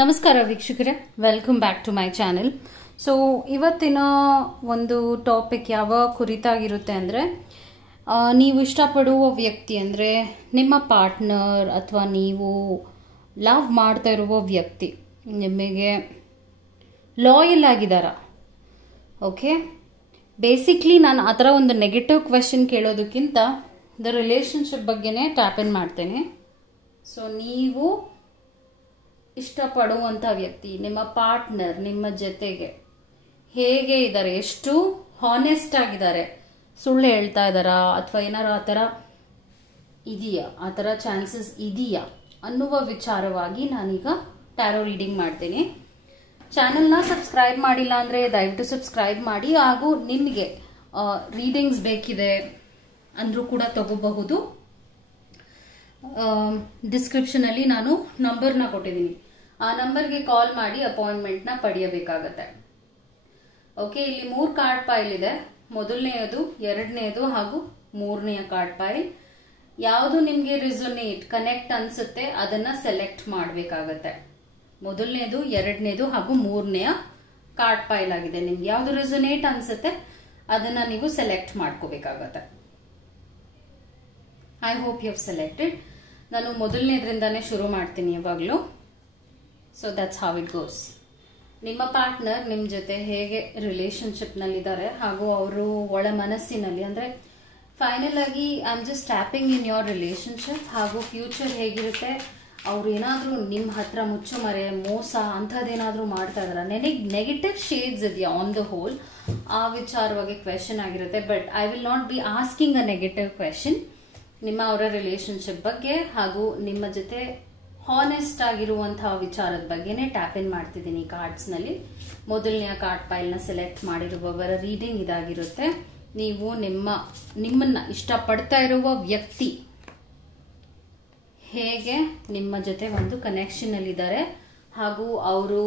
ನಮಸ್ಕಾರ ವೀಕ್ಷಕರೇ, welcome back to my channel. So ಇವತ್ತಿನ ಒಂದು ಟಾಪಿಕ್ ಯಾವ ಕುರಿತಾಗಿರುತ್ತೆ ಅಂದರೆ, ನೀವು ಇಷ್ಟಪಡುವ ವ್ಯಕ್ತಿ ಅಂದರೆ ನಿಮ್ಮ ಪಾರ್ಟ್ನರ್ ಅಥವಾ ನೀವು ಲವ್ ಮಾಡ್ತಾ ಇರುವ ವ್ಯಕ್ತಿ ನಿಮಗೆ ಲಾಯಲ್ ಆಗಿದ್ದಾರಾ? ಓಕೆ, ಬೇಸಿಕ್ಲಿ ನಾನು ಆ ಥರ ಒಂದು ನೆಗೆಟಿವ್ ಕ್ವೆಶನ್ ಕೇಳೋದಕ್ಕಿಂತ ದ ರಿಲೇಷನ್ಶಿಪ್ ಬಗ್ಗೆನೇ ಟ್ಯಾಪ್ ಇನ್ ಮಾಡ್ತೇನೆ. ಸೊ ನೀವು ಇಷ್ಟಪಡುವಂಥ ವ್ಯಕ್ತಿ, ನಿಮ್ಮ ಪಾರ್ಟ್ನರ್ ನಿಮ್ಮ ಜೊತೆಗೆ ಹೇಗೆ ಇದ್ದಾರೆ, ಎಷ್ಟು ಹಾನೆಸ್ಟ್ ಆಗಿದ್ದಾರೆ, ಸುಳ್ಳು ಹೇಳ್ತಾ ಇದ್ದಾರಾ ಅಥವಾ ಏನಾರು ಆ ಥರ ಇದೆಯಾ, ಆ ಥರ ಚಾನ್ಸಸ್ ಇದೆಯಾ ಅನ್ನುವ ವಿಚಾರವಾಗಿ ನಾನೀಗ ಟ್ಯಾರೋ ರೀಡಿಂಗ್ ಮಾಡ್ತೀನಿ. ಚಾನಲ್ನ ಸಬ್ಸ್ಕ್ರೈಬ್ ಮಾಡಿಲ್ಲ ಅಂದರೆ ದಯವಿಟ್ಟು ಸಬ್ಸ್ಕ್ರೈಬ್ ಮಾಡಿ. ಹಾಗೂ ನಿಮಗೆ ರೀಡಿಂಗ್ಸ್ ಬೇಕಿದೆ ಅಂದರೂ ಕೂಡ ತಗೋಬಹುದು. ಡಿಸ್ಕ್ರಿಪ್ಷನ್ ಅಲ್ಲಿ ನಾನು ನಂಬರ್ನ ಕೊಟ್ಟಿದ್ದೀನಿ, ಆ ನಂಬರ್ಗೆ ಕಾಲ್ ಮಾಡಿ ಅಪಾಯಿಂಟ್ಮೆಂಟ್ನ ಪಡೆಯಬೇಕಾಗತ್ತೆ. ಓಕೆ, ಇಲ್ಲಿ 3 ಕಾರ್ಡ್ ಪೈಲ್ ಇದೆ. ಮೊದಲನೆಯದು, ಎರಡನೆಯದು ಹಾಗೂ ಮೂರನೆಯ ಕಾರ್ಡ್ ಪೈಲ್. ಯಾವುದು ನಿಮಗೆ ರಿಸೊನೇಟ್ ಕನೆಕ್ಟ್ ಅನ್ಸುತ್ತೆ ಅದನ್ನ ಸೆಲೆಕ್ಟ್ ಮಾಡಬೇಕಾಗತ್ತೆ. ಮೊದಲನೇದು, ಎರಡನೇದು ಹಾಗೂ ಮೂರನೆಯ ಕಾರ್ಡ್ ಪೈಲ್ ಆಗಿದೆ. ನಿಮ್ಗೆ ಯಾವುದು ರಿಸೊನೇಟ್ ಅನ್ಸುತ್ತೆ ಅದನ್ನ ನೀವು ಸೆಲೆಕ್ಟ್ ಮಾಡ್ಕೋಬೇಕಾಗತ್ತೆ. I hope you have selected. ನಾನು ಮೊದಲನೇದ್ರಿಂದಾನೇ ಶುರು ಮಾಡ್ತೀನಿ ಯಾವಾಗಲೂ. So that's how it goes. ನಿಮ್ಮ ಪಾರ್ಟ್ನರ್ ನಿಮ್ಮ ಜೊತೆ ಹೇಗೆ ರಿಲೇಶನ್ಶಿಪ್ನಲ್ಲಿದ್ದಾರೆ ಹಾಗೂ ಅವರು ಒಳ ಮನಸ್ಸಿನಲ್ಲಿ ಅಂದರೆ ಫೈನಲ್ ಆಗಿ I am just tapping in your relationship. ಹಾಗೂ ಫ್ಯೂಚರ್ ಹೇಗಿರುತ್ತೆ, ಅವ್ರು ಏನಾದರೂ ನಿಮ್ಮ ಹತ್ರ ಮುಚ್ಚುಮರೆ ಮೋಸ ಅಂಥದ್ದೇನಾದರೂ ಮಾಡ್ತಾ ಇದಾರೆ, ನೆಗೆಟಿವ್ ಶೇಡ್ಸ್ ಇದೆಯಾ ಆನ್ ದ ಹೋಲ್, ಆ ವಿಚಾರವಾಗಿ ಕ್ವೆಶನ್ ಆಗಿರುತ್ತೆ. But I will not be asking a negative question. ನಿಮ್ಮ ಅವರ ರಿಲೇಶನ್ಶಿಪ್ ಬಗ್ಗೆ ಹಾಗೂ ನಿಮ್ಮ ಜೊತೆ ಹಾನೆಸ್ಟ್ ಆಗಿರುವಂತಹ ವಿಚಾರದ ಬಗ್ಗೆನೇ ಟ್ಯಾಪ್ ಇನ್ ಮಾಡ್ತಿದ್ದೀನಿ ಕಾರ್ಡ್ಸ್ನಲ್ಲಿ. ಮೊದಲನೆಯ ಕಾರ್ಡ್ ಪೈಲ್ನ ಸೆಲೆಕ್ಟ್ ಮಾಡಿರುವವರ ರೀಡಿಂಗ್ ಇದಾಗಿರುತ್ತೆ. ನೀವು ನಿಮ್ಮನ್ನ ಇಷ್ಟಪಡ್ತಾ ಇರುವ ವ್ಯಕ್ತಿ ಹೇಗೆ ನಿಮ್ಮ ಜೊತೆ ಒಂದು ಕನೆಕ್ಷನ್ ಅಲ್ಲಿದ್ದಾರೆ ಹಾಗೂ ಅವರು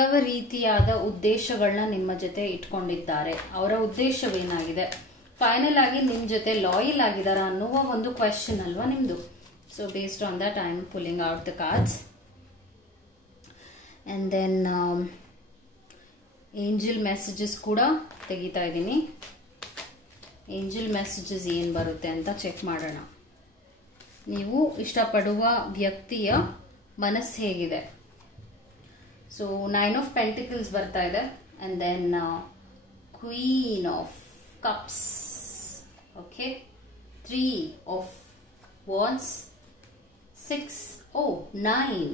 ಯಾವ ರೀತಿಯಾದ ಉದ್ದೇಶಗಳನ್ನ ನಿಮ್ಮ ಜೊತೆ ಇಟ್ಕೊಂಡಿದ್ದಾರೆ, ಅವರ ಉದ್ದೇಶವೇನಾಗಿದೆ, ಫೈನಲ್ ಆಗಿ ನಿಮ್ಮ ಜೊತೆ ಲಾಯಲ್ ಆಗಿದಾರಾ ಅನ್ನುವ ಒಂದು ಕ್ವೆಶನ್ ಅಲ್ವಾ ನಿಮ್ದು. So based on that I am pulling out the cards and then angel messages ಕೂಡ ತೆಗಿತಾ ಇದ್ದೀನಿ. ಏಂಜಲ್ ಮೆಸೇಜಸ್ ಏನು ಬರುತ್ತೆ ಅಂತ ಚೆಕ್ ಮಾಡೋಣ. ನೀವು ಇಷ್ಟಪಡುವ ವ್ಯಕ್ತಿಯ ಮನಸ್ಸು ಹೇಗಿದೆ. ಸೊ 9 ಆಫ್ ಪೆಂಟಿಕಲ್ಸ್ ಬರ್ತಾ ಇದೆ and then queen of cups. Okay, 3 of wands, 9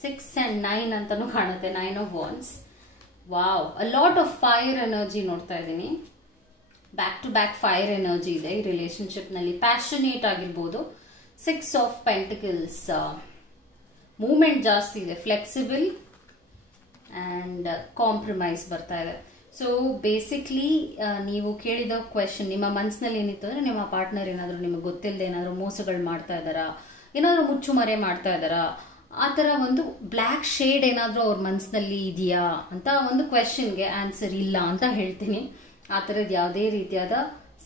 6 and 9 ಅಂತಾನು ಕಾಣುತ್ತೆ. 9 of wands. Wow, a lot of fire energy ನೋಡ್ತಾ ಇದ್ದೀನಿ. Back to back fire energy ಇದೆ ಈ ರಿಲೇಶನ್ಶಿಪ್ ನಲ್ಲಿ. ಪ್ಯಾಷನೇಟ್ ಆಗಿರ್ಬೋದು. 6 ಆಫ್ ಪೆಂಟಿಕಲ್ಸ್, ಮೂವ್ಮೆಂಟ್ ಜಾಸ್ತಿ ಇದೆ, ಫ್ಲೆಕ್ಸಿಬಲ್ ಅಂಡ್ ಕಾಂಪ್ರಮೈಸ್ ಬರ್ತಾ ಇದೆ. ಸೊ ಬೇಸಿಕ್ಲಿ ನೀವು ಕೇಳಿದ ಕ್ವೆಶನ್, ನಿಮ್ಮ ಮನಸ್ಸಿನಲ್ಲಿ ಏನಿತ್ತು ಅಂದ್ರೆ ನಿಮ್ಮ ಪಾರ್ಟ್ನರ್ ಏನಾದರೂ ನಿಮಗೆ ಗೊತ್ತಿಲ್ಲದೆ ಏನಾದರೂ ಮೋಸಗಳು ಮಾಡ್ತಾ ಇದ್ದಾರಾ, ಏನಾದರೂ ಮುಚ್ಚುಮರೆ ಮಾಡ್ತಾ ಇದ್ದಾರಾ, ಆ ಥರ ಒಂದು ಬ್ಲ್ಯಾಕ್ ಶೇಡ್ ಏನಾದರೂ ಅವ್ರ ಮನಸ್ಸಿನಲ್ಲಿ ಇದೆಯಾ ಅಂತ ಒಂದು ಕ್ವೆಶನ್ಗೆ ಆನ್ಸರ್ ಇಲ್ಲ ಅಂತ ಹೇಳ್ತೀನಿ. ಆ ಥರದ್ದು ಯಾವುದೇ ರೀತಿಯಾದ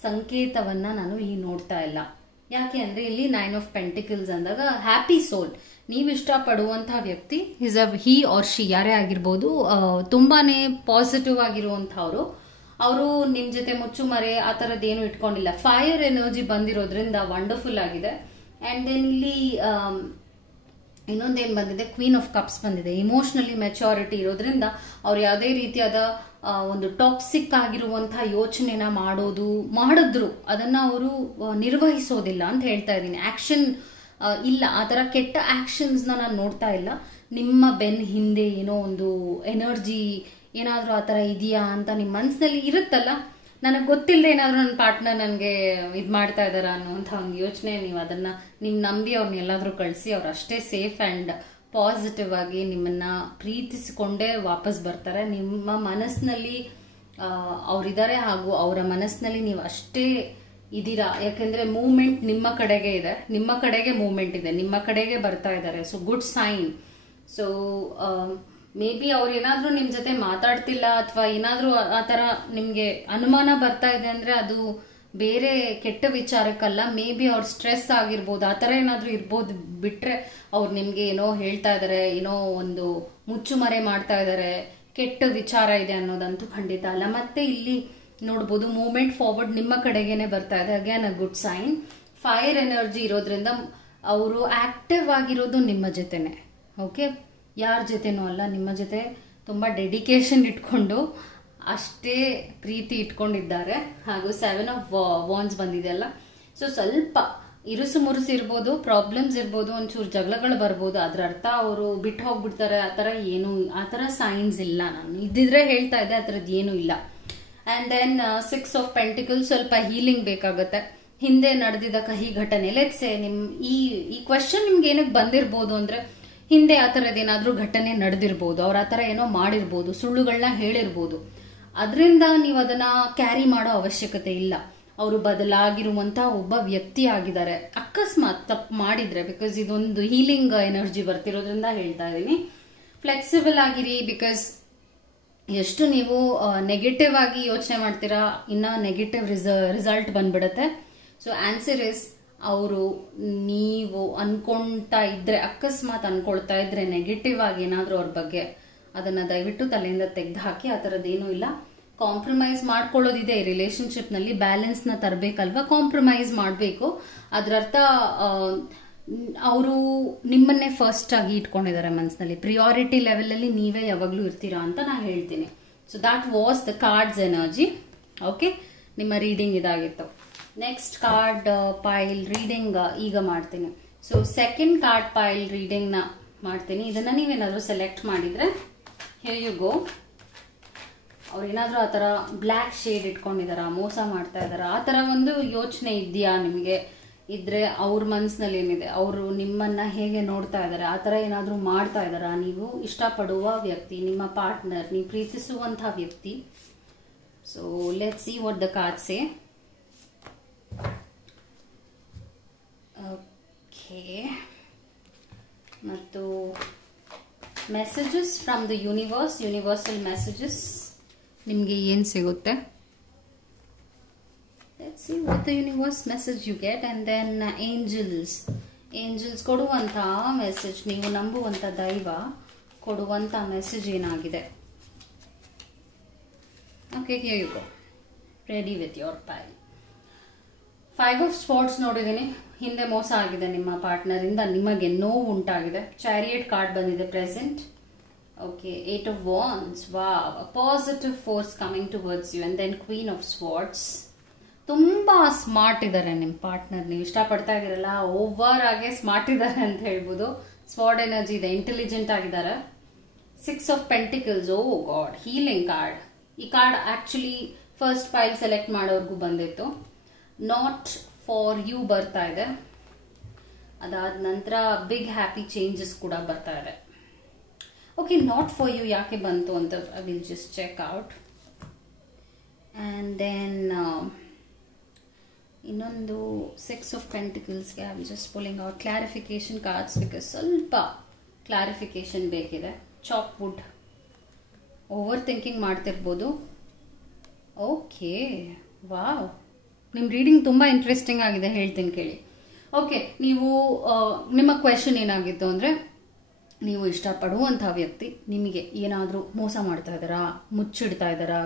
ಸಂಕೇತವನ್ನ ನಾನು ಇಲ್ಲಿ ನೋಡ್ತಾ ಇಲ್ಲ. ಯಾಕೆ ಅಂದ್ರೆ ಇಲ್ಲಿ 9 ಆಫ್ ಪೆಂಟಿಕಲ್ಸ್ ಅಂದಾಗ ಹ್ಯಾಪಿ ಸೋಲ್, ನೀವು ಇಷ್ಟಪಡುವಂತಹ ವ್ಯಕ್ತಿ is a he or she ಯಾರೇ ಆಗಿರ್ಬೋದು, ತುಂಬಾನೇ ಪಾಸಿಟಿವ್ ಆಗಿರುವಂತಹವ್ರು. ಅವರು ನಿಮ್ ಜೊತೆ ಮುಚ್ಚುಮರೆ ಆ ಥರದ್ದೇನು ಇಟ್ಕೊಂಡಿಲ್ಲ. ಫೈರ್ ಎನರ್ಜಿ ಬಂದಿರೋದ್ರಿಂದ ವಂಡರ್ಫುಲ್ ಆಗಿದೆ. ಅಂಡ್ ದೆನ್ ಇಲ್ಲಿ ಇನ್ನೊಂದೇನು ಬಂದಿದೆ, ಕ್ವೀನ್ ಆಫ್ ಕಪ್ಸ್ ಬಂದಿದೆ. ಇಮೋಷನಲಿ ಮೆಚುರಿಟಿ ಇರೋದ್ರಿಂದ ಅವ್ರು ಯಾವುದೇ ರೀತಿಯಾದ ಒಂದು ಟಾಕ್ಸಿಕ್ ಆಗಿರುವಂತಹ ಯೋಚನೆನ ಮಾಡಿದ್ರು ಅದನ್ನ ಅವರು ನಿರ್ವಹಿಸೋದಿಲ್ಲ ಅಂತ ಹೇಳ್ತಾ ಇದ್ದೀನಿ. ಆಕ್ಷನ್ ಇಲ್ಲ, ಆ ಥರ ಕೆಟ್ಟ ಆಕ್ಷನ್ಸ್ ನಾನು ನೋಡ್ತಾ ಇಲ್ಲ. ನಿಮ್ಮ ಬೆನ್ ಹಿಂದೆ ಏನೋ ಒಂದು ಎನರ್ಜಿ ಏನಾದರೂ ಆ ಥರ ಇದೆಯಾ ಅಂತ ನಿಮ್ಮ ಮನಸ್ಸಿನಲ್ಲಿ ಇರುತ್ತಲ್ಲ, ನನಗೆ ಗೊತ್ತಿಲ್ಲದೆ ಏನಾದರೂ ನನ್ನ ಪಾರ್ಟ್ನರ್ ನನಗೆ ಇದು ಮಾಡ್ತಾ ಇದ್ದಾರಾ ಅನ್ನುವಂಥ ಒಂದು ಯೋಚನೆ, ನೀವು ನಂಬಿ ಅವ್ರನ್ನ ಎಲ್ಲಾದರೂ ಕಳಿಸಿ, ಅವ್ರು ಅಷ್ಟೇ ಸೇಫ್ ಆ್ಯಂಡ್ ಪಾಸಿಟಿವ್ ಆಗಿ ನಿಮ್ಮನ್ನ ಪ್ರೀತಿಸಿಕೊಂಡೇ ವಾಪಸ್ ಬರ್ತಾರೆ. ನಿಮ್ಮ ಮನಸ್ಸಿನಲ್ಲಿ ಅವರಿದ್ದಾರೆ ಹಾಗೂ ಅವರ ಮನಸ್ಸಿನಲ್ಲಿ ನೀವು ಅಷ್ಟೇ ಇದೀರಾ. ಯಾಕೆಂದ್ರೆ ಮೂವ್ಮೆಂಟ್ ನಿಮ್ಮ ಕಡೆಗೆ ಇದೆ, ನಿಮ್ಮ ಕಡೆಗೆ ಮೂವ್ಮೆಂಟ್ ಇದೆ, ನಿಮ್ಮ ಕಡೆಗೆ ಬರ್ತಾ ಇದ್ದಾರೆ. So good sign. So maybe ಅವ್ರು ಏನಾದ್ರೂ ನಿಮ್ ಜೊತೆ ಮಾತಾಡ್ತಿಲ್ಲ ಅಥವಾ ಏನಾದ್ರೂ ಆ ತರ ನಿಮ್ಗೆ ಅನುಮಾನ ಬರ್ತಾ ಇದೆ ಅಂದ್ರೆ ಅದು ಬೇರೆ ಕೆಟ್ಟ ವಿಚಾರಕ್ಕಲ್ಲ. ಮೇ ಬಿ ಅವ್ರ ಸ್ಟ್ರೆಸ್ ಆಗಿರ್ಬೋದು, ಆ ಥರ ಏನಾದರೂ ಇರ್ಬೋದು. ಬಿಟ್ರೆ ಅವ್ರು ನಿಮ್ಗೆ ಏನೋ ಹೇಳ್ತಾ ಇದಾರೆ, ಏನೋ ಒಂದು ಮುಚ್ಚುಮರೆ ಮಾಡ್ತಾ ಇದಾರೆ, ಕೆಟ್ಟ ವಿಚಾರ ಇದೆ ಅನ್ನೋದಂತೂ ಖಂಡಿತ ಅಲ್ಲ. ಮತ್ತೆ ಇಲ್ಲಿ ನೋಡ್ಬೋದು ಮೂವ್ಮೆಂಟ್ ಫಾರ್ವರ್ಡ್ ನಿಮ್ಮ ಕಡೆಗೇನೆ ಬರ್ತಾ ಇದೆ. Again a good sign. Fire energy ಇರೋದ್ರಿಂದ ಅವರು ಆಕ್ಟಿವ್ ಆಗಿರೋದು ನಿಮ್ಮ ಜೊತೆನೆ. ಓಕೆ, ಯಾರ ಜೊತೆನೂ ಅಲ್ಲ, ನಿಮ್ಮ ಜೊತೆ ತುಂಬಾ ಡೆಡಿಕೇಶನ್ ಇಟ್ಕೊಂಡು ಅಷ್ಟೇ ಪ್ರೀತಿ ಇಟ್ಕೊಂಡಿದ್ದಾರೆ. ಹಾಗೂ 7 ಆಫ್ ವಾಂಡ್ಸ್ ಬಂದಿದೆಯಲ್ಲ, ಸೊ ಸ್ವಲ್ಪ ಇರುಸು ಮುರುಸು ಇರ್ಬೋದು, ಪ್ರಾಬ್ಲಮ್ಸ್ ಇರ್ಬೋದು, ಒಂಚೂರು ಜಗಳಗಳು ಬರ್ಬೋದು. ಅದ್ರ ಅರ್ಥ ಅವರು ಬಿಟ್ಟು ಹೋಗ್ಬಿಡ್ತಾರೆ ಆ ಥರ ಸೈನ್ಸ್ ಇಲ್ಲ. ನಾನು ಇದ್ದಿದ್ರೆ ಹೇಳ್ತಾ ಇದ್ದೆ, ಆ ಥರದ್ದು ಏನೂ ಇಲ್ಲ. ಅಂಡ್ ದೆನ್ 6 ಆಫ್ ಪೆಂಟಿಕಲ್ಸ್, ಸ್ವಲ್ಪ ಹೀಲಿಂಗ್ ಬೇಕಾಗುತ್ತೆ. ಹಿಂದೆ ನಡೆದಿದ್ದ ಕಹಿ ಘಟನೆ, ಲೆಟ್ಸೆ ಈ ಕ್ವೆಶನ್ ನಿಮ್ಗೆ ಏನಕ್ಕೆ ಬಂದಿರ್ಬೋದು ಅಂದ್ರೆ, ಹಿಂದೆ ಆ ಥರದ್ದೇನಾದ್ರೂ ಘಟನೆ ನಡೆದಿರ್ಬೋದು, ಅವ್ರ ಆ ಥರ ಏನೋ ಮಾಡಿರ್ಬೋದು, ಸುಳ್ಳುಗಳನ್ನ ಹೇಳಿರ್ಬೋದು. ಅದರಿಂದ ನೀವು ಅದನ್ನ ಕ್ಯಾರಿ ಮಾಡೋ ಅವಶ್ಯಕತೆ ಇಲ್ಲ. ಅವರು ಬದಲಾಗಿರುವಂತ ಒಬ್ಬ ವ್ಯಕ್ತಿ ಆಗಿದ್ದಾರೆ. ಅಕಸ್ಮಾತ್ ತಪ್ಪು ಮಾಡಿದ್ರೆ, ಬಿಕಾಸ್ ಇದೊಂದು ಹೀಲಿಂಗ್ ಎನರ್ಜಿ ಬರ್ತಿರೋದ್ರಿಂದ ಹೇಳ್ತಾ ಇದೀನಿ, ಫ್ಲೆಕ್ಸಿಬಲ್ ಆಗಿರಿ. ಬಿಕಾಸ್ ಎಷ್ಟು ನೀವು ನೆಗೆಟಿವ್ ಆಗಿ ಯೋಚನೆ ಮಾಡ್ತೀರಾ, ಇನ್ನ ನೆಗೆಟಿವ್ ರಿಸಲ್ಟ್ ಬಂದ್ಬಿಡುತ್ತೆ. ಸೊ ಆನ್ಸರ್ ಇಸ್, ಅವರು ನೀವು ಅನ್ಕೊಂತಾ ಇದ್ರೆ, ಅಕಸ್ಮಾತ್ ಅನ್ಕೊಳ್ತಾ ಇದ್ರೆ ನೆಗೆಟಿವ್ ಆಗಿ ಏನಾದ್ರೂ ಅವ್ರ ಬಗ್ಗೆ, ಅದನ್ನ ದಯವಿಟ್ಟು ತಲೆಯಿಂದ ತೆಗೆದು ಹಾಕಿ. ಆ ಥರದ್ದೇನೂ ಇಲ್ಲ. ಕಾಂಪ್ರಮೈಸ್ ಮಾಡ್ಕೊಳ್ಳೋದಿದೆ ಈ ರಿಲೇಶನ್ಶಿಪ್ ನಲ್ಲಿ. ಬ್ಯಾಲೆನ್ಸ್ ನ ತರಬೇಕಲ್ವಾ, ಕಾಂಪ್ರಮೈಸ್ ಮಾಡಬೇಕು. ಅದರರ್ಥ ಅವರು ನಿಮ್ಮನ್ನೇ ಫಸ್ಟ್ ಆಗಿ ಇಟ್ಕೊಂಡಿದ್ದಾರೆ ಮನಸ್ಸಿನಲ್ಲಿ. ಪ್ರಿಯಾರಿಟಿ ಲೆವೆಲ್ ಅಲ್ಲಿ ನೀವೇ ಯಾವಾಗ್ಲೂ ಇರ್ತೀರಾ ಅಂತ ನಾನು ಹೇಳ್ತೀನಿ. So that was the cards energy. Okay, ನಿಮ್ಮ ರೀಡಿಂಗ್ ಇದಾಗಿತ್ತು. ನೆಕ್ಸ್ಟ್ ಕಾರ್ಡ್ ಪೈಲ್ ರೀಡಿಂಗ್ ಈಗ ಮಾಡ್ತೀನಿ. ಸೊ ಸೆಕೆಂಡ್ ಕಾರ್ಡ್ ಪೈಲ್ ರೀಡಿಂಗ್ ನ ಮಾಡ್ತೀನಿ. ಇದನ್ನ ನೀವೇನಾದ್ರೂ ಸೆಲೆಕ್ಟ್ ಮಾಡಿದ್ರೆ, ಹಿಯರ್ ಯು ಗೋ. ಅವ್ರೇನಾದ್ರೂ ಆ ಥರ ಬ್ಲ್ಯಾಕ್ ಶೇಡ್ ಇಟ್ಕೊಂಡಿದಾರ, ಮೋಸ ಮಾಡ್ತಾ ಇದಾರ, ಆ ಥರ ಒಂದು ಯೋಚನೆ ಇದೆಯಾ ನಿಮಗೆ? ಇದ್ರೆ ಅವ್ರ ಮನಸ್ಸಿನಲ್ಲಿ ಏನಿದೆ, ಅವರು ನಿಮ್ಮನ್ನ ಹೇಗೆ ನೋಡ್ತಾ ಇದಾರೆ, ಆ ಥರ ಏನಾದ್ರೂ ಮಾಡ್ತಾ ಇದಾರ? ನೀವು ಇಷ್ಟಪಡುವ ವ್ಯಕ್ತಿ, ನಿಮ್ಮ ಪಾರ್ಟ್ನರ್, ನೀವು ಪ್ರೀತಿಸುವಂತಹ ವ್ಯಕ್ತಿ. So let's see what the card say. Okay, ಮತ್ತು messages from the universe, universal messages ನಿಮಗೆ ಏನು ಸಿಗುತ್ತೆ? Let's see what the universe message you get. And then angels ಕೊಡುವಂತ ಮೆಸೇಜ್, ನೀವು ನಂಬುವಂತ ದೈವ ಕೊಡುವಂತ ಮೆಸೇಜ್ ಏನಾಗಿದೆ? Okay, here you go. Ready with your pile. 5 of swords ನೋಡಿದ್ದೀನಿ. ಹಿಂದೆ ಮೋಸ ಆಗಿದೆ ನಿಮ್ಮ ಪಾರ್ಟ್ನರ್ ಇಂದ, ನಿಮಗೆ ನೋವು ಉಂಟಾಗಿದೆ. ಚಾರಿಯಟ್ ಕಾರ್ಡ್ ಬಂದಿದೆ, present. Okay, 8 of wands. Wow, a positive force coming towards you. And then queen of swords. ತುಂಬಾ ಸ್ಮಾರ್ಟ್ ಇದ್ದಾರೆ ನಿಮ್ಮ ಪಾರ್ಟ್ನರ್. ನೀವು ಇಷ್ಟಪಡ್ತಾ ಇದ್ದೀರಲ್ಲ, ಓವರ್ ಆಗಿ ಸ್ಮಾರ್ಟ್ ಇದ್ದಾರೆ ಅಂತ ಹೇಳ್ಬೋದು. ಸ್ವಾರ್ಡ್ ಎನರ್ಜಿ ಇದೆ, ಇಂಟೆಲಿಜೆಂಟ್ ಆಗಿದ್ದಾರೆ. 6 of pentacles. Oh God, healing card. ಈ card actually first pile select ಮಾಡೋರ್ಗೂ ಬಂದಿತ್ತು. ನಾಟ್ ಫಾರ್ ಯು ಬರ್ತಾ ಇದೆ. ಅದಾದ ನಂತರ ಬಿಗ್ ಹ್ಯಾಪಿ ಚೇಂಜಸ್ ಕೂಡ ಬರ್ತಾ ಇದೆ. ಓಕೆ, ನಾಟ್ ಫಾರ್ ಯು ಯಾಕೆ ಬಂತು ಅಂತ I will just check out. And then ಇನ್ನೊಂದು 6 ಆಫ್ ಪೆಂಟಿಕಲ್ಸ್ಗೆ I will just pulling out clarification cards, because ಸ್ವಲ್ಪ ಕ್ಲಾರಿಫಿಕೇಶನ್ ಬೇಕಿದೆ. Chop wood. ಓವರ್ ಥಿಂಕಿಂಗ್ ಮಾಡ್ತಿರ್ಬೋದು. ಓಕೆ, ವಾವ್, ನಿಮ್ಮ ರೀಡಿಂಗ್ ತುಂಬ ಇಂಟ್ರೆಸ್ಟಿಂಗ್ ಆಗಿದೆ, ಹೇಳ್ತೀನಿ ಕೇಳಿ. ಓಕೆ, ನೀವು ನಿಮ್ಮ ಕ್ವೆಶನ್ ಏನಾಗಿತ್ತು ಅಂದರೆ, ನೀವು ಇಷ್ಟಪಡುವಂತಹ ವ್ಯಕ್ತಿ ನಿಮಗೆ ಏನಾದರೂ ಮೋಸ ಮಾಡ್ತಾ ಇದ್ದಾರಾ, ಮುಚ್ಚಿಡ್ತಾ ಇದ್ದಾರಾ,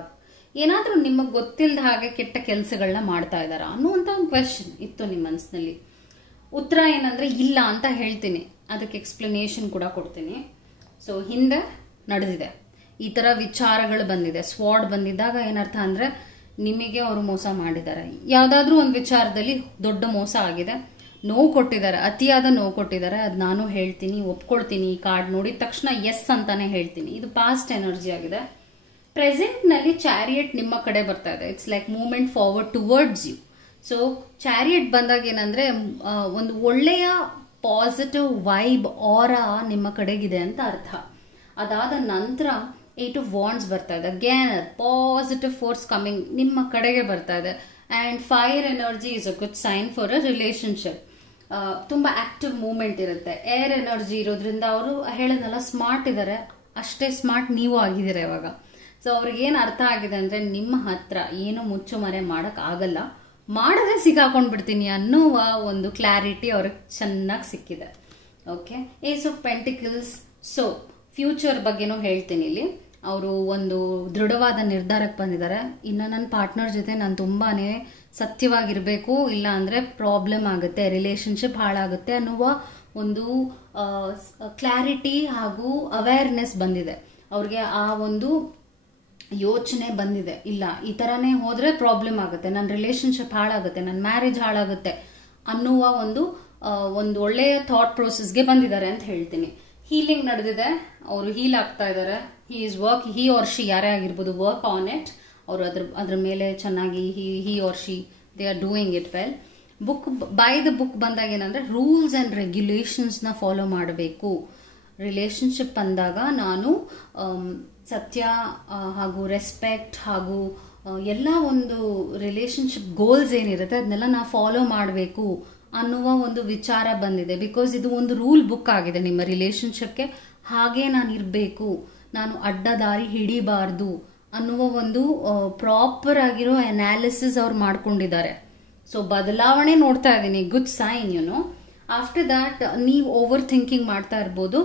ಏನಾದರೂ ನಿಮಗೆ ಗೊತ್ತಿಲ್ಲದ ಹಾಗೆ ಕೆಟ್ಟ ಕೆಲಸಗಳನ್ನ ಮಾಡ್ತಾ ಇದ್ದಾರಾ ಅನ್ನುವಂಥ ಒಂದು ಕ್ವೆಶನ್ ಇತ್ತು ನಿಮ್ಮ ಮನಸ್ಸಿನಲ್ಲಿ. ಉತ್ತರ ಏನಂದರೆ ಇಲ್ಲ ಅಂತ ಹೇಳ್ತೀನಿ, ಅದಕ್ಕೆ ಎಕ್ಸ್ಪ್ಲನೇಷನ್ ಕೂಡ ಕೊಡ್ತೀನಿ. ಸೊ ಹಿಂದೆ ನಡೆದಿದೆ ಈ ಥರ ವಿಚಾರಗಳು ಬಂದಿದೆ. ಸ್ವಾರ್ಡ್ ಬಂದಿದ್ದಾಗ ಏನರ್ಥ ಅಂದರೆ, ನಿಮಗೆ ಅವರು ಮೋಸ ಮಾಡಿದ್ದಾರೆ. ಯಾವುದಾದ್ರೂ ಒಂದು ವಿಚಾರದಲ್ಲಿ ದೊಡ್ಡ ಮೋಸ ಆಗಿದೆ, ನೋವು ಕೊಟ್ಟಿದ್ದಾರೆ, ಅತಿಯಾದ ನೋವು ಕೊಟ್ಟಿದ್ದಾರೆ. ಅದು ನಾನು ಹೇಳ್ತೀನಿ, ಒಪ್ಕೊಳ್ತೀನಿ. ಈ ಕಾರ್ಡ್ ನೋಡಿದ ತಕ್ಷಣ ಎಸ್ ಅಂತಾನೆ ಹೇಳ್ತೀನಿ. ಇದು ಪಾಸ್ಟ್ ಎನರ್ಜಿ ಆಗಿದೆ. ಪ್ರೆಸೆಂಟ್ ನಲ್ಲಿ ಚಾರಿಯಟ್ ನಿಮ್ಮ ಕಡೆ ಬರ್ತಾ ಇದೆ. It's like movement forward towards you. So chariot ಬಂದಾಗ ಏನಂದ್ರೆ, ಒಂದು ಒಳ್ಳೆಯ ಪಾಸಿಟಿವ್ ವೈಬ್ ಆರಾ ನಿಮ್ಮ ಕಡೆಗಿದೆ ಅಂತ ಅರ್ಥ. ಅದಾದ ನಂತರ 8 ಆಫ್ ವಾಂಡ್ಸ್ ಬರ್ತಾ ಇದೆ. ಅಗೇನ್ ಪಾಸಿಟಿವ್ ಫೋರ್ಸ್ ಕಮಿಂಗ್ ನಿಮ್ಮ ಕಡೆಗೆ ಬರ್ತಾ ಇದೆ. And fire energy is a good sign for a relationship. ತುಂಬಾ ಆಕ್ಟಿವ್ ಮೂವ್ಮೆಂಟ್ ಇರುತ್ತೆ. ಏರ್ ಎನರ್ಜಿ ಇರೋದ್ರಿಂದ ಅವರು ಹೇಳೋದಲ್ಲ, ಸ್ಮಾರ್ಟ್ ಇದ್ದಾರೆ. ಅಷ್ಟೇ ಸ್ಮಾರ್ಟ್ ನೀವು ಆಗಿದ್ದೀರಾ ಇವಾಗ. ಸೊ ಅವ್ರಿಗೆ ಏನು ಅರ್ಥ ಆಗಿದೆ ಅಂದ್ರೆ, ನಿಮ್ಮ ಹತ್ರ ಏನು ಮುಚ್ಚು ಮರೆ ಮಾಡಕ್ ಆಗಲ್ಲ, ಮಾಡಿದ್ರೆ ಸಿಕ್ಕಾಕೊಂಡ್ಬಿಡ್ತೀನಿ ಅನ್ನುವ ಒಂದು ಕ್ಲಾರಿಟಿ ಅವ್ರಿಗೆ ಚೆನ್ನಾಗಿ ಸಿಕ್ಕಿದೆ. Okay, ace of pentacles. So future ಬಗ್ಗೆನೂ ಹೇಳ್ತೀನಿ ಇಲ್ಲಿ. ಅವರು ಒಂದು ದೃಢವಾದ ನಿರ್ಧಾರಕ್ಕೆ ಬಂದಿದ್ದಾರೆ. ಇನ್ನು ನನ್ನ ಪಾರ್ಟ್ನರ್ ಜೊತೆ ನಾನು ತುಂಬಾನೇ ಸತ್ಯವಾಗಿರಬೇಕು, ಇಲ್ಲ ಅಂದ್ರೆ ಪ್ರಾಬ್ಲಮ್ ಆಗುತ್ತೆ, ರಿಲೇಶನ್ಶಿಪ್ ಹಾಳಾಗುತ್ತೆ ಅನ್ನುವ ಒಂದು ಕ್ಲಾರಿಟಿ ಹಾಗೂ ಅವೇರ್ನೆಸ್ ಬಂದಿದೆ ಅವ್ರಿಗೆ. ಆ ಒಂದು ಯೋಚನೆ ಬಂದಿದೆ, ಇಲ್ಲ ಈ ತರನೇ ಹೋದ್ರೆ ಪ್ರಾಬ್ಲಮ್ ಆಗುತ್ತೆ, ನನ್ನ ರಿಲೇಶನ್ಶಿಪ್ ಹಾಳಾಗುತ್ತೆ, ನನ್ನ ಮ್ಯಾರೇಜ್ ಹಾಳಾಗುತ್ತೆ ಅನ್ನುವ ಒಂದು ಒಳ್ಳೆಯ ಥಾಟ್ ಪ್ರೋಸೆಸ್ಗೆ ಬಂದಿದ್ದಾರೆ ಅಂತ ಹೇಳ್ತೀನಿ. ಹೀಲಿಂಗ್ ನಡೆದಿದೆ, ಅವರು ಹೀಲ್ ಆಗ್ತಾ ಇದ್ದಾರೆ. ಹಿ ಆರ್ ಶಿ ಯಾರೇ ಆಗಿರ್ಬೋದು, ವರ್ಕ್ ಆನ್ ಇಟ್. ಅವರು ಅದ್ರ ಮೇಲೆ ಚೆನ್ನಾಗಿ ಹಿ or she they are doing it well. By the book ಬಂದಾಗ ಏನಂದ್ರೆ ರೂಲ್ಸ್ ಅಂಡ್ ರೆಗ್ಯುಲೇಷನ್ಸ್ ನ ಫಾಲೋ ಮಾಡಬೇಕು. ರಿಲೇಶನ್ಶಿಪ್ ಅಂದಾಗ ನಾನು ಸತ್ಯ ಹಾಗೂ ರೆಸ್ಪೆಕ್ಟ್ ಹಾಗೂ ಎಲ್ಲ ಒಂದು ರಿಲೇಶನ್ಶಿಪ್ ಗೋಲ್ಸ್ ಏನಿರುತ್ತೆ ಅದನ್ನೆಲ್ಲ ನಾವು ಫಾಲೋ ಮಾಡಬೇಕು ಅನ್ನುವ ಒಂದು ವಿಚಾರ ಬಂದಿದೆ. ಬಿಕಾಸ್ ಇದು ಒಂದು ರೂಲ್ ಬುಕ್ ಆಗಿದೆ ನಿಮ್ಮ ರಿಲೇಶನ್ಶಿಪ್ಗೆ. ಹಾಗೆ ನಾನು ಇರಬೇಕು, ನಾನು ಅಡ್ಡ ದಾರಿ ಹಿಡಿಬಾರ್ದು ಅನ್ನುವ ಒಂದು ಪ್ರಾಪರ್ ಆಗಿರೋ ಅನಾಲಿಸಿಸ್ ಅವ್ರು ಮಾಡ್ಕೊಂಡಿದ್ದಾರೆ. ಸೊ ಬದಲಾವಣೆ ನೋಡ್ತಾ ಇದ್ದೀನಿ, good sign you know. After that ನೀವು ಓವರ್ ಥಿಂಕಿಂಗ್ ಮಾಡ್ತಾ ಇರ್ಬೋದು.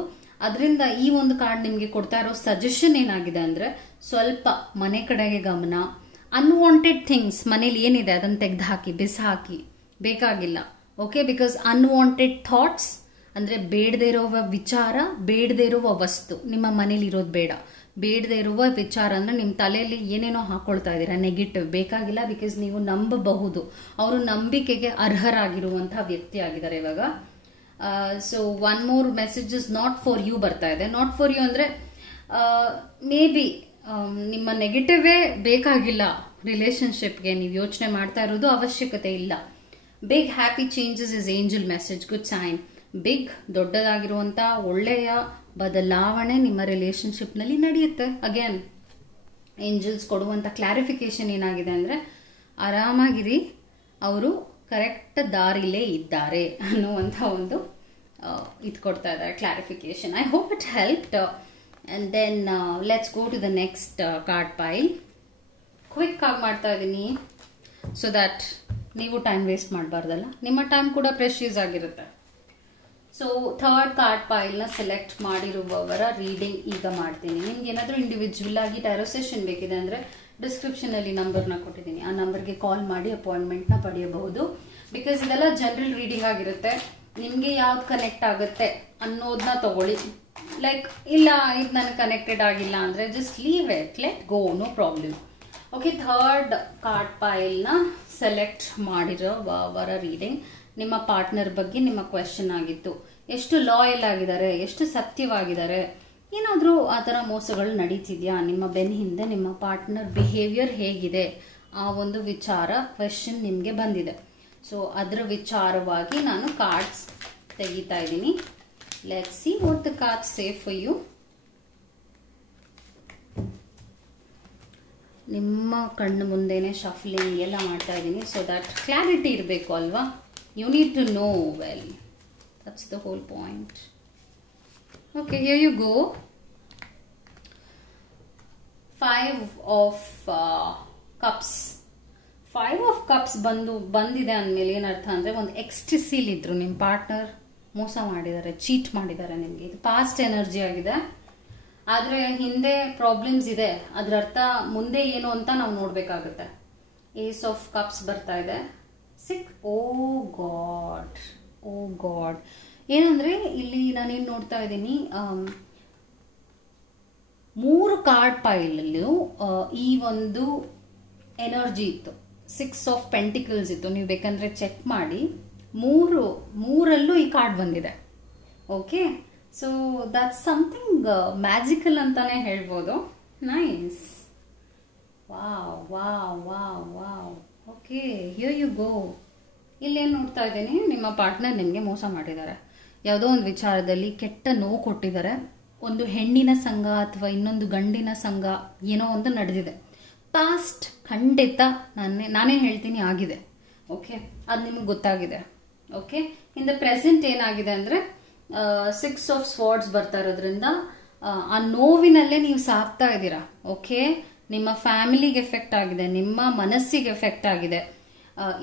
ಅದರಿಂದ ಈ ಒಂದು ಕಾರ್ಡ್ ನಿಮಗೆ ಕೊಡ್ತಾ ಇರೋ ಸಜೆಷನ್ ಏನಾಗಿದೆ ಅಂದ್ರೆ, ಸ್ವಲ್ಪ ಮನೆ ಕಡೆಗೆ ಗಮನ. ಅನ್ವಾಂಟೆಡ್ ಥಿಂಗ್ಸ್ ಮನೇಲಿ ಏನಿದೆ ಅದನ್ನ ತೆಗೆದು ಹಾಕಿ, ಬಿಸಾಕಿ, ಬೇಕಾಗಿಲ್ಲ. ಓಕೆ, ಬಿಕಾಸ್ ಅನ್ವಾಂಟೆಡ್ ಥಾಟ್ಸ್ ಅಂದ್ರೆ ಬೇಡದೇ ಇರುವ ವಿಚಾರ, ಬೇಡದೇ ಇರುವ ವಸ್ತು ನಿಮ್ಮ ಮನೇಲಿ ಇರೋದು ಬೇಡ. ಬೇಡದೇ ಇರುವ ವಿಚಾರ ಅಂದ್ರೆ ನಿಮ್ಮ ತಲೆಯಲ್ಲಿ ಏನೇನೋ ಹಾಕೊಳ್ತಾ ಇದ್ದೀರಾ ನೆಗೆಟಿವ್, ಬೇಕಾಗಿಲ್ಲ. ಬಿಕಾಸ್ ನೀವು ನಂಬಬಹುದು, ಅವರು ನಂಬಿಕೆಗೆ ಅರ್ಹರಾಗಿರುವಂತಹ ವ್ಯಕ್ತಿ ಆಗಿದ್ದಾರೆ ಇವಾಗ. So one more messages not for you ಬರ್ತಾ ಇದೆ. ನಾಟ್ ಫಾರ್ ಯು ಅಂದ್ರೆ ಮೇ ಬಿ ನಿಮ್ಮ ನೆಗೆಟಿವೇ ಬೇಕಾಗಿಲ್ಲ ರಿಲೇಶನ್ಶಿಪ್ಗೆ, ನೀವು ಯೋಚನೆ ಮಾಡ್ತಾ ಇರೋದು ಅವಶ್ಯಕತೆ ಇಲ್ಲ. Big happy changes is angel message, good sign. Big ದೊಡ್ಡದಾಗಿರುವಂತ ಒಳ್ಳೆಯ ಬದಲಾವಣೆ ನಿಮ್ಮ ರಿಲೇಶನ್ಶಿಪ್ ನಲ್ಲಿ ನಡೆಯುತ್ತೆ. ಅಗೇನ್ ಏಂಜಲ್ಸ್ ಕೊಡುವಂತ ಕ್ಲಾರಿಫಿಕೇಶನ್ ಏನಾಗಿದೆ ಅಂದ್ರೆ, ಆರಾಮಾಗಿರಿ, ಅವರು ಕರೆಕ್ಟ್ ದಾರಿಲೇ ಇದ್ದಾರೆ ಅನ್ನುವಂಥ ಒಂದು ಇದು ಕೊಡ್ತಾ ಇದ್ದಾರೆ clarification. I hope it helped. And then let's go to the next card pile. Quick ಆಗಿ ಮಾಡ್ತಾ ಇದ್ದೀನಿ ಸೊ ದಟ್ ನೀವು ಟೈಮ್ ವೇಸ್ಟ್ ಮಾಡಬಾರ್ದಲ್ಲ, ನಿಮ್ಮ ಟೈಮ್ ಕೂಡ ಪ್ರೆಷಿಯಸ್ ಆಗಿರುತ್ತೆ. ಸೊ ಥರ್ಡ್ ಕಾರ್ಡ್ ಪೈಲ್ ನ ಸೆಲೆಕ್ಟ್ ಮಾಡಿರುವವರ ರೀಡಿಂಗ್ ಈಗ ಮಾಡ್ತೀನಿ. ನಿಮ್ಗೆ ಏನಾದರೂ ಇಂಡಿವಿಜುವಲ್ ಆಗಿ ಟ್ಯಾರೋ ಸೆಷನ್ ಬೇಕಿದೆ ಅಂದ್ರೆ ಡಿಸ್ಕ್ರಿಪ್ಷನ್ ಅಲ್ಲಿ ನಂಬರ್ನ ಕೊಟ್ಟಿದ್ದೀನಿ, ಆ ನಂಬರ್ಗೆ ಕಾಲ್ ಮಾಡಿ ಅಪಾಯಿಂಟ್ಮೆಂಟ್ ನ ಪಡೆಯಬಹುದು. ಬಿಕಾಸ್ ಇದೆಲ್ಲ ಜನರಲ್ ರೀಡಿಂಗ್ ಆಗಿರುತ್ತೆ, ನಿಮ್ಗೆ ಯಾವ್ದು ಕನೆಕ್ಟ್ ಆಗುತ್ತೆ ಅನ್ನೋದನ್ನ ತಗೊಳ್ಳಿ. ಲೈಕ್ ಇಲ್ಲ ಇದು ನನಗೆ ಕನೆಕ್ಟೆಡ್ ಆಗಿಲ್ಲ ಅಂದ್ರೆ just leave it, let go, no problem. Okay, third card pile ನ ಸೆಲೆಕ್ಟ್ ಮಾಡಿರೋವರ ರೀಡಿಂಗ್ ನಿಮ್ಮ ಪಾರ್ಟ್ನರ್ ಬಗ್ಗೆ ನಿಮ್ಮ ಕ್ವೆಶನ್ ಆಗಿತ್ತು. ಎಷ್ಟು ಲಾಯಲ್ ಆಗಿದ್ದಾರೆ, ಎಷ್ಟು ಸತ್ಯವಾಗಿದ್ದಾರೆ, ಏನಾದರೂ ಆ ಥರ ಮೋಸಗಳು ನಡೀತಿದ್ಯಾ ನಿಮ್ಮ ಬೆನ್ನ ಹಿಂದೆ, ನಿಮ್ಮ ಪಾರ್ಟ್ನರ್ ಬಿಹೇವಿಯರ್ ಹೇಗಿದೆ, ಆ ಒಂದು ವಿಚಾರ ಕ್ವೆಶನ್ ನಿಮಗೆ ಬಂದಿದೆ. ಸೊ ಅದರ ವಿಚಾರವಾಗಿ ನಾನು ಕಾರ್ಡ್ಸ್ ತೆಗಿತಾ ಇದ್ದೀನಿ. Let's see what the cards say for you. ನಿಮ್ಮ ಕಣ್ಣು ಮುಂದೆನೆ ಶಫಲಿಂಗ್ ಎಲ್ಲ ಮಾಡ್ತಾ ಇದ್ದೀನಿ ಸೊ ದಟ್ ಕ್ಲಾರಿಟಿ ಇರಬೇಕು ಅಲ್ವಾ. You need to know well, that's the whole point. Okay, here you go. 5 of cups. 5 of cups ಬಂದಿದೆ ಅಂದಮೇಲೆ ಏನರ್ಥ ಅಂದ್ರೆ ಒಂದು ಎಕ್ಸ್ಟ್ರಿಸಿಲ್ ಇದ್ರು, ನಿಮ್ಮ ಪಾರ್ಟ್ನರ್ ಮೋಸ ಮಾಡಿದ್ದಾರೆ, ಚೀಟ್ ಮಾಡಿದ್ದಾರೆ ನಿಮ್ಗೆ. ಇದು ಪಾಸ್ಟ್ ಎನರ್ಜಿ ಆಗಿದೆ, ಆದ್ರೆ ಹಿಂದೆ ಪ್ರಾಬ್ಲಮ್ಸ್ ಇದೆ. ಅದ್ರ ಅರ್ಥ ಮುಂದೆ ಏನು ಅಂತ ನಾವು ನೋಡ್ಬೇಕಾಗುತ್ತೆ. ಏಸ್ ಆಫ್ ಕಪ್ಸ್ ಬರ್ತಾ ಇದೆ. ಓ ಗಾಡ್ ಏನಂದ್ರೆ ಇಲ್ಲಿ ನಾನೇನ್ ನೋಡ್ತಾ ಇದ್ದೀನಿ, 3 ಕಾರ್ಡ್ ಪೈಲಲ್ಲೂ ಈ ಒಂದು ಎನರ್ಜಿ ಇತ್ತು. 6 of Pentacles ಇತ್ತು. ನೀವು ಬೇಕಂದ್ರೆ ಚೆಕ್ ಮಾಡಿ, ಮೂರಲ್ಲೂ ಈ ಕಾರ್ಡ್ ಬಂದಿದೆ. Okay, so that's something magical ಅಂತಾನೆ ಹೇಳ್ಬೋದು. Nice, wow wow wow wow. Okay, here you go. ಇಲ್ಲೇನು ನೋಡ್ತಾ ಇದ್ದೀನಿ, ನಿಮ್ಮ ಪಾರ್ಟ್ನರ್ ನಿಮಗೆ ಮೋಸ ಮಾಡಿದ್ದಾರೆ, ಯಾವುದೋ ಒಂದು ವಿಚಾರದಲ್ಲಿ ಕೆಟ್ಟ ನೋವು ಕೊಟ್ಟಿದ್ದಾರೆ. ಒಂದು ಹೆಣ್ಣಿನ ಸಂಘ ಅಥವಾ ಇನ್ನೊಂದು ಗಂಡಿನ ಸಂಘ ಏನೋ ಒಂದು ನಡೆದಿದೆ. ಪಾಸ್ಟ್ ಖಂಡಿತ ನಾನೇ ಹೇಳ್ತೀನಿ ಆಗಿದೆ. ಓಕೆ, ಅದು ನಿಮಗೆ ಗೊತ್ತಾಗಿದೆ. ಓಕೆ, ಇನ್ ದ ಪ್ರೆಸೆಂಟ್ ಏನಾಗಿದೆ ಅಂದ್ರೆ 6 of Swords ಬರ್ತಾ ಇರೋದ್ರಿಂದ ಆ ನೋವಿನಲ್ಲೇ ನೀವು ಸಾಕ್ತಾ ಇದ್ದೀರಾ. ಓಕೆ, ನಿಮ್ಮ ಫ್ಯಾಮಿಲಿಗೆ ಎಫೆಕ್ಟ್ ಆಗಿದೆ, ನಿಮ್ಮ ಮನಸ್ಸಿಗೆ ಎಫೆಕ್ಟ್ ಆಗಿದೆ.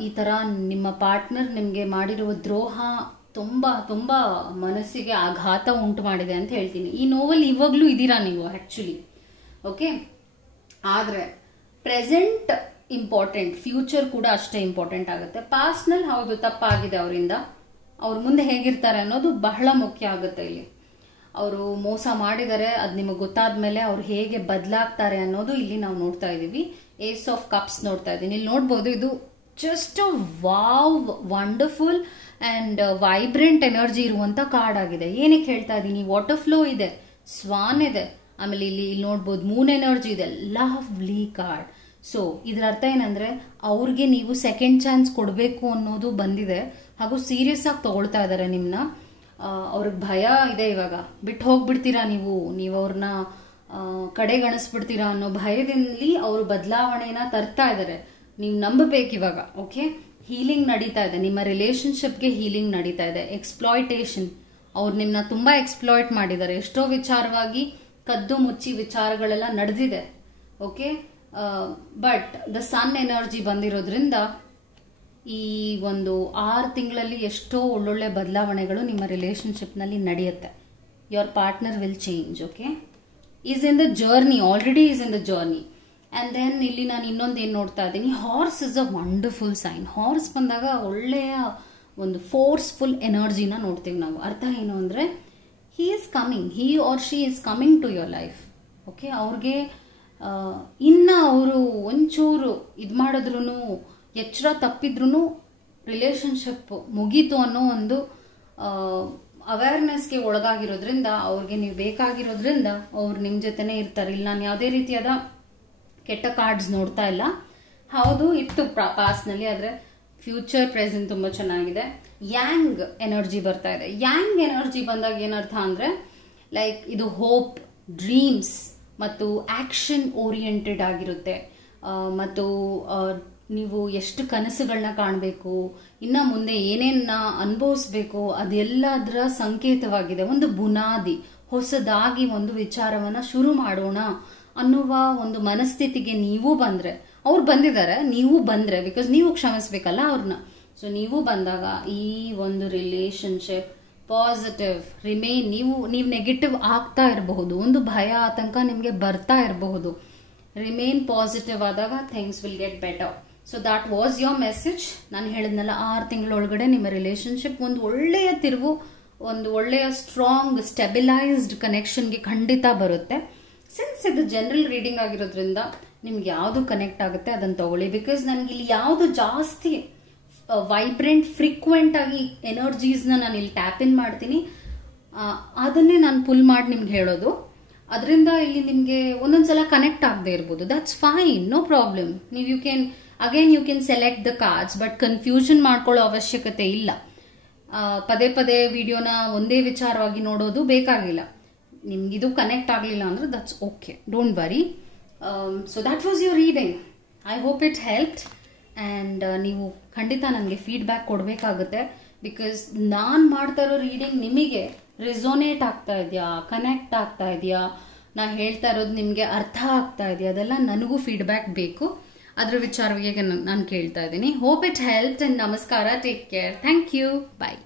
ಈ ಥರ ನಿಮ್ಮ ಪಾರ್ಟ್ನರ್ ನಿಮಗೆ ಮಾಡಿರುವ ದ್ರೋಹ ತುಂಬ ತುಂಬ ಮನಸ್ಸಿಗೆ ಆಘಾತ ಉಂಟು ಮಾಡಿದೆ ಅಂತ ಹೇಳ್ತೀನಿ. ಈ ನೋವಲ್ಲಿ ಇವಾಗಲೂ ಇದ್ದೀರಾ ನೀವು ಆ್ಯಕ್ಚುಲಿ. ಓಕೆ, ಆದರೆ ಪ್ರೆಸೆಂಟ್ ಇಂಪಾರ್ಟೆಂಟ್, ಫ್ಯೂಚರ್ ಕೂಡ ಅಷ್ಟೇ ಇಂಪಾರ್ಟೆಂಟ್ ಆಗುತ್ತೆ. ಪಾಸ್ಟ್ನಲ್ಲಿ ಹೌದು ತಪ್ಪಾಗಿದೆ ಅವರಿಂದ, ಅವ್ರು ಮುಂದೆ ಹೇಗಿರ್ತಾರೆ ಅನ್ನೋದು ಬಹಳ ಮುಖ್ಯ ಆಗುತ್ತೆ. ಇಲ್ಲಿ ಅವರು ಮೋಸ ಮಾಡಿದರೆ ಅದು ನಿಮಗೆ ಗೊತ್ತಾದ ಮೇಲೆ ಅವ್ರು ಹೇಗೆ ಬದಲಾಗ್ತಾರೆ ಅನ್ನೋದು ಇಲ್ಲಿ ನಾವು ನೋಡ್ತಾ ಇದ್ದೀವಿ. ಏಸ್ ಆಫ್ ಕಪ್ಸ್ ನೋಡ್ತಾ ಇದ್ದೀನಿ, ಇಲ್ಲಿ ನೋಡ್ಬೋದು. ಇದು just wow, wonderful and vibrant energy ಇರುವಂತ ಕಾರ್ಡ್ ಆಗಿದೆ. ಏನಕ್ಕೆ ಹೇಳ್ತಾ ಇದ್ದೀನಿ, ವಾಟರ್ ಫ್ಲೋ ಇದೆ, ಸ್ವಾನ್ ಇದೆ, ಆಮೇಲೆ ಇಲ್ಲಿ ನೋಡ್ಬೋದು ಮೂನ್ ಎನರ್ಜಿ ಇದೆ, ಲವ್ಲಿ ಕಾರ್ಡ್. ಸೊ ಇದರ ಅರ್ಥ ಏನಂದ್ರೆ ಅವ್ರಿಗೆ ನೀವು ಸೆಕೆಂಡ್ ಚಾನ್ಸ್ ಕೊಡಬೇಕು ಅನ್ನೋದು ಬಂದಿದೆ, ಹಾಗೂ ಸೀರಿಯಸ್ ಆಗಿ ತಗೊಳ್ತಾ ಇದ್ದಾರೆ ನಿಮ್ನ. ಅವ್ರಿಗೆ ಭಯ ಇದೆ, ಇವಾಗ ಬಿಟ್ಟು ಹೋಗ್ಬಿಡ್ತೀರಾ ನೀವು ಅವ್ರನ್ನ ಕಡೆಗಣಿಸ್ಬಿಡ್ತೀರಾ ಅನ್ನೋ ಭಯದಲ್ಲಿ ಅವರು ಬದಲಾವಣೆನ ತರ್ತಾ ಇದ್ದಾರೆ. ನೀವು ನಂಬಬೇಕು ಇವಾಗ. ಓಕೆ, ಹೀಲಿಂಗ್ ನಡೀತಾ ಇದೆ, ನಿಮ್ಮ ರಿಲೇಶನ್ಶಿಪ್ಗೆ ಹೀಲಿಂಗ್ ನಡೀತಾ ಇದೆ. ಎಕ್ಸ್ಪ್ಲಾಯ್ಟೇಷನ್, ಅವ್ರು ನಿಮ್ಮನ್ನ ತುಂಬಾ ಎಕ್ಸ್ಪ್ಲಾಯ್ಟ್ ಮಾಡಿದ್ದಾರೆ. ಎಷ್ಟೋ ವಿಚಾರವಾಗಿ ಕದ್ದು ಮುಚ್ಚಿ ವಿಚಾರಗಳೆಲ್ಲ ನಡೆದಿದೆ. Okay, but the sun energy ಬಂದಿರೋದ್ರಿಂದ ಈ ಒಂದು 6 ತಿಂಗಳಲ್ಲಿ ಎಷ್ಟೋ ಒಳ್ಳೊಳ್ಳೆ ಬದಲಾವಣೆಗಳು ನಿಮ್ಮ ರಿಲೇಶನ್ಶಿಪ್ನಲ್ಲಿ ನಡೆಯುತ್ತೆ. Your partner will change. Okay, is in the journey, already is in the journey. And then ಇಲ್ಲಿ ನಾನು ಇನ್ನೊಂದು ಏನು ನೋಡ್ತಾ ಇದ್ದೀನಿ, horse is a wonderful sign. Horse ಬಂದಾಗ ಒಳ್ಳೆಯ ಒಂದು ಫೋರ್ಸ್ಫುಲ್ ಎನರ್ಜಿನ ನೋಡ್ತೀವಿ ನಾವು. ಅರ್ಥ ಏನು ಅಂದರೆ he is coming, he or she is coming to your life. Okay, ಅವ್ರಿಗೆ ಇನ್ನು ಅವರು ಒಂಚೂರು ಇದು ಮಾಡಿದ್ರು, ಎಚ್ಚರ ತಪ್ಪಿದ್ರು ರಿಲೇಶನ್ಶಿಪ್ ಮುಗೀತು ಅನ್ನೋ ಒಂದು ಅವೇರ್ನೆಸ್ಗೆ ಒಳಗಾಗಿರೋದ್ರಿಂದ, ಅವ್ರಿಗೆ ನೀವು ಬೇಕಾಗಿರೋದ್ರಿಂದ ಅವ್ರು ನಿಮ್ಮ ಜೊತೆನೇ ಇರ್ತಾರೆ. ಇಲ್ಲಿ ನಾನು ಯಾವುದೇ ರೀತಿಯಾದ ಕೆಟ್ಟ ಕಾರ್ಡ್ಸ್ ನೋಡ್ತಾ ಇಲ್ಲ. ಹೌದು ಇತ್ತು ಪಾಸ್ಟ್ನಲ್ಲಿ, ಆದರೆ ಫ್ಯೂಚರ್ ಪ್ರೆಸೆಂಟ್ ತುಂಬ ಚೆನ್ನಾಗಿದೆ. ಯಾಂಗ್ ಎನರ್ಜಿ ಬರ್ತಾ ಇದೆ. ಯಾಂಗ್ ಎನರ್ಜಿ ಬಂದಾಗ ಏನರ್ಥ ಅಂದರೆ ಲೈಕ್ ಇದು ಹೋಪ್, ಡ್ರೀಮ್ಸ್ ಮತ್ತು ಆಕ್ಷನ್ ಓರಿಯೆಂಟೆಡ್ ಆಗಿರುತ್ತೆ. ಮತ್ತು ನೀವು ಎಷ್ಟು ಕನಸುಗಳನ್ನ ಕಾಣಬೇಕು, ಇನ್ನು ಮುಂದೆ ಏನೇನ ಅನುಭವಿಸ್ಬೇಕು, ಅದೆಲ್ಲದರ ಸಂಕೇತವಾಗಿದೆ. ಒಂದು ಬುನಾದಿ, ಹೊಸದಾಗಿ ಒಂದು ವಿಚಾರವನ್ನ ಶುರು ಮಾಡೋಣ ಅನ್ನುವ ಒಂದು ಮನಸ್ಥಿತಿಗೆ ನೀವು ಬಂದ್ರೆ, ಅವ್ರು ಬಂದಿದ್ದಾರೆ, ನೀವು ಬಂದ್ರೆ, ಬಿಕಾಸ್ ನೀವು ಕ್ಷಮಿಸ್ಬೇಕಲ್ಲ ಅವ್ರನ್ನ. ಸೊ ನೀವು ಬಂದಾಗ ಈ ಒಂದು ರಿಲೇಶನ್ಶಿಪ್ ಪಾಸಿಟಿವ್ ರಿಮೇನ್. ನೀವು ನೆಗೆಟಿವ್ ಆಗ್ತಾ ಇರಬಹುದು, ಒಂದು ಭಯ ಆತಂಕ ನಿಮಗೆ ಬರ್ತಾ ಇರಬಹುದು. ರಿಮೇನ್ ಪಾಸಿಟಿವ್ ಆದಾಗ things will get better. So that was your message. ನಾನು ಹೇಳಿದ್ನಲ್ಲ, 6 ತಿಂಗಳೊಳಗಡೆ ನಿಮ್ಮ ರಿಲೇಶನ್ಶಿಪ್ ಒಂದು ಒಳ್ಳೆಯ ತಿರುವು, ಒಂದು ಒಳ್ಳೆಯ ಸ್ಟ್ರಾಂಗ್ ಸ್ಟೆಬಿಲೈಸ್ಡ್ ಕನೆಕ್ಷನ್ಗೆ ಖಂಡಿತ ಬರುತ್ತೆ. ಸಿನ್ಸ್ ಇದು ಜನರಲ್ ರೀಡಿಂಗ್ ಆಗಿರೋದ್ರಿಂದ ನಿಮ್ಗೆ ಯಾವುದು ಕನೆಕ್ಟ್ ಆಗುತ್ತೆ ಅದನ್ನು ತಗೊಳ್ಳಿ. ಬಿಕಾಸ್ ನನಗೆ ಇಲ್ಲಿ ಯಾವುದು ಜಾಸ್ತಿ ವೈಬ್ರೆಂಟ್ ಫ್ರೀಕ್ವೆಂಟ್ ಆಗಿ ಎನರ್ಜೀಸ್ನ ನಾನು ಇಲ್ಲಿ ಟ್ಯಾಪ್ ಇನ್ ಮಾಡ್ತೀನಿ, ಅದನ್ನೇ ನಾನು ಪುಲ್ ಮಾಡಿ ನಿಮ್ಗೆ ಹೇಳೋದು. ಅದರಿಂದ ಇಲ್ಲಿ ನಿಮಗೆ ಒಂದೊಂದ್ಸಲ ಕನೆಕ್ಟ್ ಆಗದೆ ಇರ್ಬೋದು, ದಟ್ಸ್ ಫೈನ್, ನೋ ಪ್ರಾಬ್ಲಮ್. ನೀವು you can select the cards, but confusion ಮಾಡ್ಕೊಳ್ಳೋ ಅವಶ್ಯಕತೆ ಇಲ್ಲ. ಪದೇ ಪದೇ ವಿಡಿಯೋನ ಒಂದೇ ವಿಚಾರವಾಗಿ ನೋಡೋದು ಬೇಕಾಗಿಲ್ಲ. ನಿಮ್ಗಿದು ಕನೆಕ್ಟ್ ಆಗಲಿಲ್ಲ ಅಂದ್ರೆ that's okay, don't worry. So that was your reading. I hope it helped. And ನೀವು ಖಂಡಿತ ನನಗೆ ಫೀಡ್ಬ್ಯಾಕ್ ಕೊಡಬೇಕಾಗುತ್ತೆ. ಬಿಕಾಸ್ ನಾನು ಮಾಡ್ತಾ ಇರೋ ರೀಡಿಂಗ್ ನಿಮಗೆ ರೆಸೋನೇಟ್ ಆಗ್ತಾ ಇದೆಯಾ, ಕನೆಕ್ಟ್ ಆಗ್ತಾ ಇದೆಯಾ, ನಾ ಹೇಳ್ತಾ ಇರೋದು ನಿಮಗೆ ಅರ್ಥ ಆಗ್ತಾ ಇದೆಯಾ, ಅದೆಲ್ಲ ನನಗೂ ಫೀಡ್ಬ್ಯಾಕ್ ಬೇಕು. ಅದರ ವಿಚಾರವಾಗಿ ನಾನು ಕೇಳ್ತಾ ಇದ್ದೀನಿ. Hope it help. ಅಂಡ್ ನಮಸ್ಕಾರ, take care, thank you, bye.